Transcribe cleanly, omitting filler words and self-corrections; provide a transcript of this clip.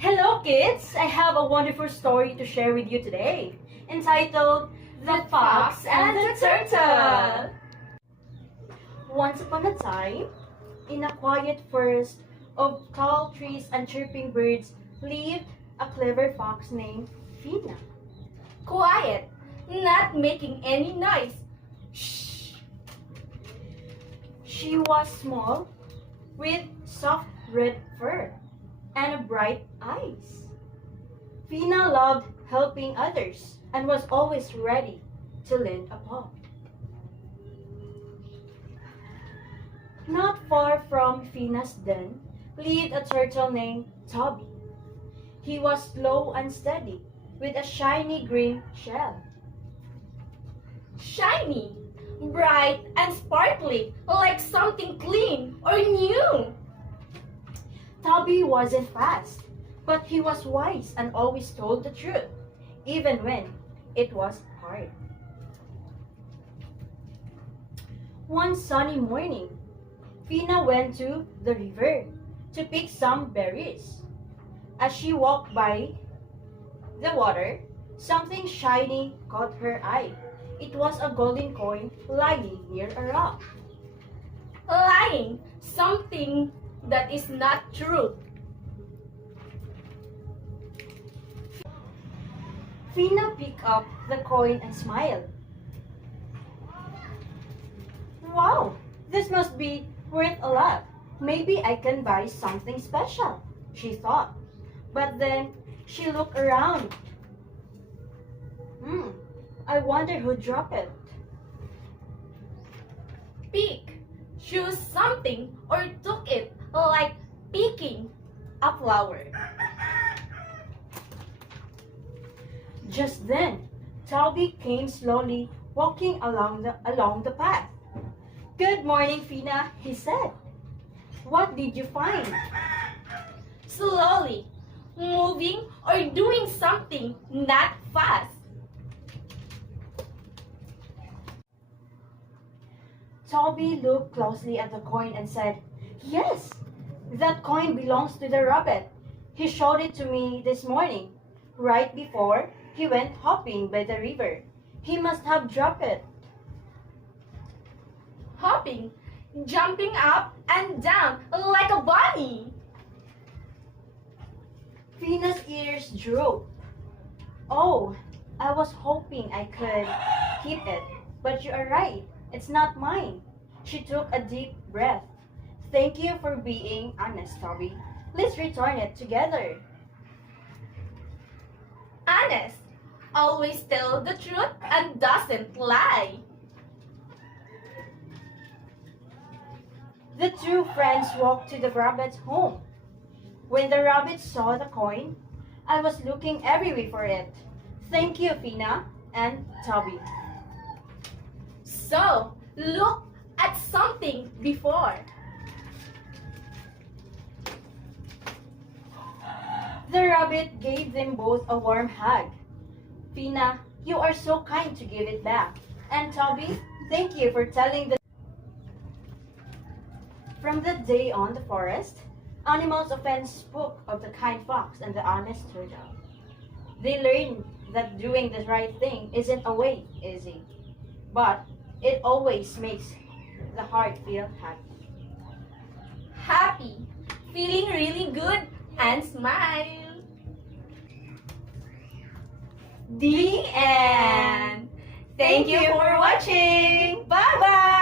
Hello kids! I have a wonderful story to share with you today, entitled The Fox and the Turtle. Once upon a time, in a quiet forest of tall trees and chirping birds, lived a clever fox named Fina. Quiet, not making any noise. Shh! She was small, with soft red fur and bright eyes. Fina loved helping others and was always ready to lend a paw. Not far from Fina's den lived a turtle named Toby. He was slow and steady, with a shiny green shell. Shiny, bright and sparkly, like something clean or new. Toby wasn't fast, but he was wise and always told the truth, even when it was hard. One sunny morning, Fina went to the river to pick some berries. As she walked by the water, something shiny caught her eye. It was a golden coin lying near a rock. Lying, something that is not true. Fina picked up the coin and smiled. Wow, this must be worth a lot. Maybe I can buy something special, she thought. But then she looked around. I wonder who dropped it. Pick, choose something or took it, like picking a flower. Just then, Toby came slowly walking along the path. Good morning, Fina, he said. What did you find? Slowly, moving or doing something, not fast. Toby looked closely at the coin and said, Yes, that coin belongs to the rabbit. He showed it to me this morning, right before he went hopping by the river. He must have dropped it. Hopping, jumping up and down like a bunny. Fina's ears drooped. Oh, I was hoping I could keep it, but you are right. It's not mine. She took a deep breath. Thank you for being honest, Toby. Let's return it together. Honest, always tell the truth and doesn't lie. The two friends walked to the rabbit's home. When the rabbit saw the coin, I was looking everywhere for it. Thank you, Fina and Toby. So, look at something before. The rabbit gave them both a warm hug. Fina, you are so kind to give it back. And Toby, thank you for telling the... From that day on the forest, animals often spoke of the kind fox and the honest turtle. They learned that doing the right thing isn't always easy, but it always makes the heart feel happy. Happy, feeling really good and smile. The end. Thank you for watching. Bye-bye.